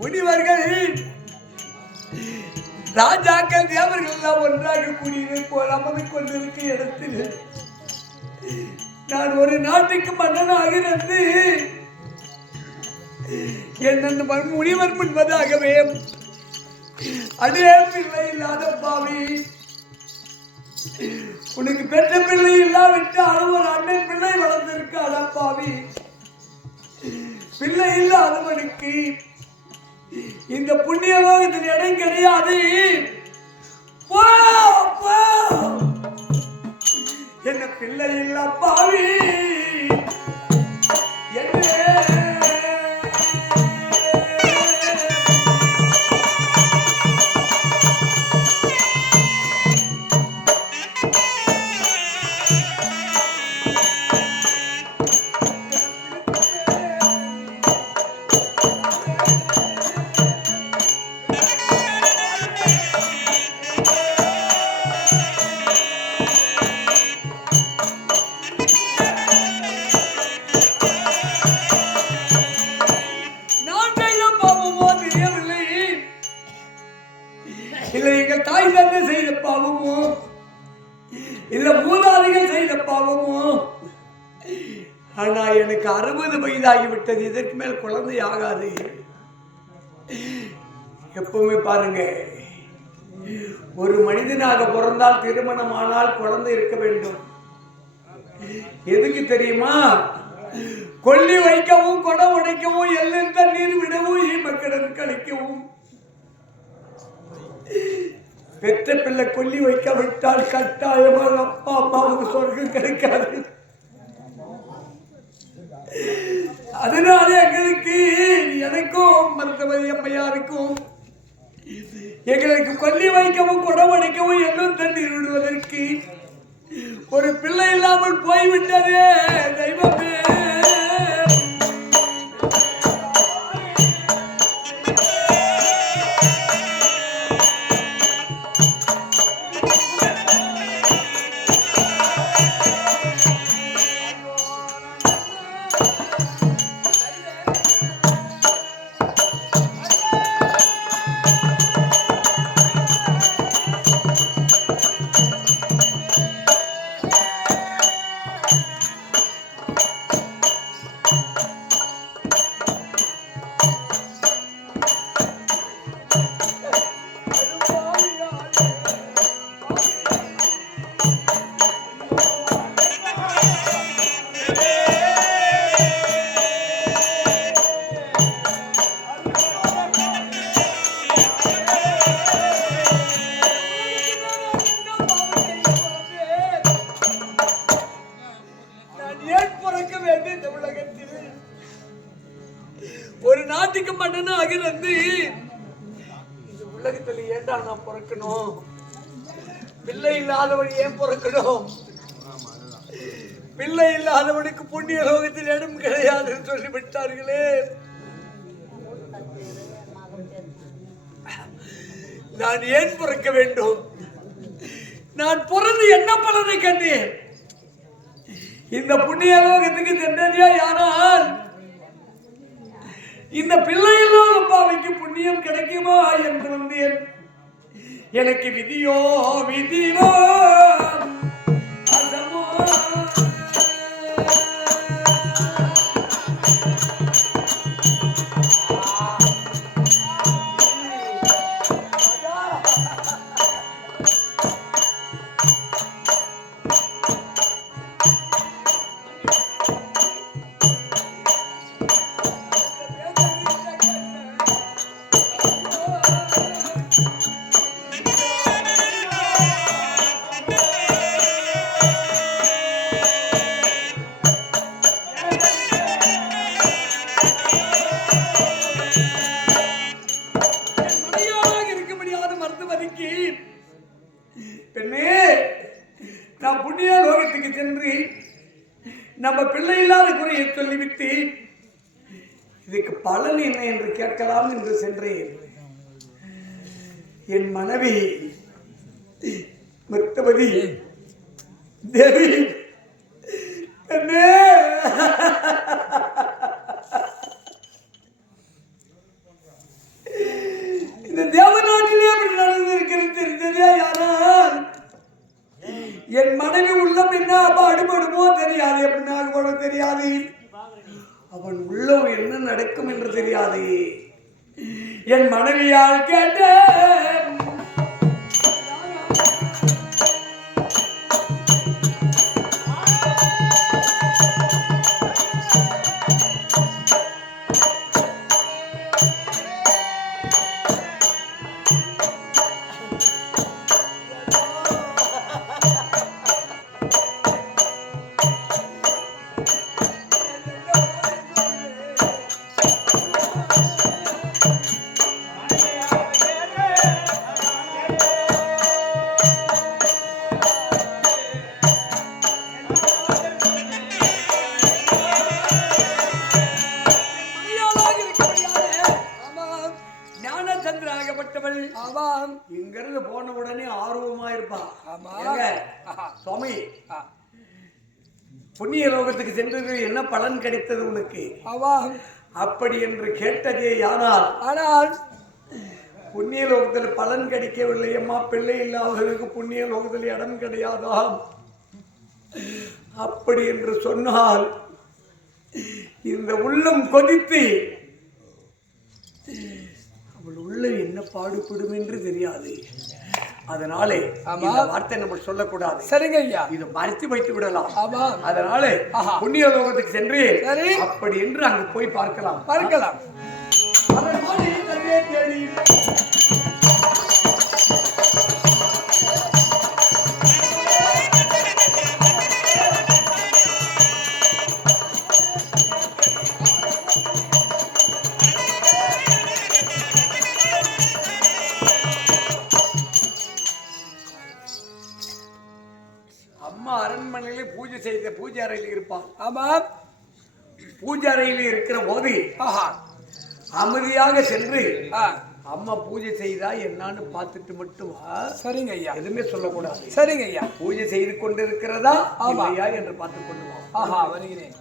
முனிவர்கள் ராஜாக்கள் தேவர்கள் எல்லாம் ஒன்றாக கூடியதை போல் அமர்ந்து கொண்டிருக்கும் இடத்தில் நான் ஒரு நாட்டுக்கு மன்னனாக இருந்து என்ன முனிவர் முன்பதாகவே அதே பிள்ளை இல்லாத பாவி உனக்கு பெற்ற பிள்ளை இல்லாவிட்டாலும் ஒரு அண்ணன் பிள்ளை வளர்ந்திருக்காத பாவி பிள்ளை இல்லாதவனுக்கு இந்த புண்ணிய லோகத்தில் இடம் கிடையாது. என்ன பிள்ளை இல்ல பாவி இல்லை எங்கள் தாய் தந்தை செய்த பாவமோ இல்ல மூதாதைகள் செய்த பாவமோ. ஆனா எனக்கு 60 வயதாகிவிட்டது. இதற்கு மேல் குழந்தை ஆகாது. எப்பவுமே பாருங்க, ஒரு மனிதனாக பிறந்தால் திருமணமானால் குழந்தை இருக்க வேண்டும். எதுக்கு தெரியுமா? கொல்லி வைக்கவும் குடம் உடைக்கவும் எல்லாம் தண்ணீர் விடவும் ஈமக்கடன் கழிக்கவும். பெற்ற பிள்ளை கொல்லி வைக்காவிட்டால் கட்டாயமாக அப்பா அம்மாவுக்கு சொர்க்கம் கிடைக்காது. அதனால எங்களுக்கு எனக்கும் மருத்துவமனை அம்மையாருக்கும் எங்களுக்கு கொல்லி வைக்கவும் குடம் அடைக்கவும் எல்லாம் தண்ணீர் விடுவதற்கு ஒரு பிள்ளை இல்லாமல் போய்விட்டதே தெய்வமே. ஒரு நாட்டுக்கு மன்னனாக இருந்து இந்த உலகத்தில் ஏண்டா நான் பிறக்கணும்? பிள்ளை இல்லாதவன் ஏன் பிறக்கணும்? பிள்ளை இல்லாதவனுக்கு புண்ணிய லோகத்தில் இடம் கிடையாது சொல்லிவிட்டார்களே. நான் ஏன் பிறக்க வேண்டும்? நான் பிறந்து என்ன பலனை கண்டேன்? இந்த புண்ணிய லோகத்துக்கு சென்றதே யாரால் இந்த பிள்ளையில்லாத பாவைக்கு புண்ணியம் கிடைக்குமா என்று வந்தேன். எனக்கு விதியோ விதியோ அதமோ பெண்ணே, நான் புண்ணிய லோகத்துக்கு சென்று நம்ம பிள்ளை இல்லாத குறையை சொல்லிவிட்டு இதுக்கு பலன் என்ன என்று கேட்கலாம் என்று சென்றேன். என் மனைவி மிருத்தவதி தேவி கண்ணே இந்த தேவநாட்டிலே அப்படி நடந்திருக்கிறது தெரிந்ததே யாரால் என் மனைவி உள்ளம் என்ன பாடுபடுமோ தெரியாது, எப்படி நாடுபட தெரியாது, அவன் உள்ளம் என்ன நடக்கும் என்று தெரியாது. என் மனைவியால் கேட்டேன் இங்கிருந்து போன உடனே ஆர்வமா இருப்பா. சுவாமி புண்ணிய லோகத்துக்கு சென்றது என்ன பலன் கிடைத்தது உனக்கு அப்படி என்று கேட்டதே. ஆனால் புண்ணிய லோகத்தில் பலன் கிடைக்கவில்லை அம்மா, பிள்ளை இல்லாதவர்களுக்கு புண்ணிய லோகத்தில் இடம் கிடையாதாம் அப்படி என்று சொன்னால் இந்த உள்ளம் கொதித்து அவள் உள்ள என்ன பாடுபடும் என்று தெரியாது. அதனாலே இந்த வார்த்தை நம்ம சொல்லக்கூடாது. சரிங்க ஐயா, இதை மறைத்து வைத்து விடலாம். அதனாலே புண்ணிய லோகத்துக்கு சென்று அப்படி என்று அங்கு போய் பார்க்கலாம். அம்மா அரண்மனையிலே பூஜை செய்த பூஜை அறையில் இருப்பான். ஆமா, பூஜை அறையில் இருக்கிற போது அமைதியாக சென்று அம்மா பூஜை செய்தா என்னன்னு பார்த்துட்டு மட்டும் வா. சரிங்க ஐயா, எதுவுமே சொல்லக்கூடாது. சரிங்க ஐயா, பூஜை செய்து கொண்டு இருக்கிறதா இல்லையா என்று பார்த்து கொண்டு வா. வருகிறேன்.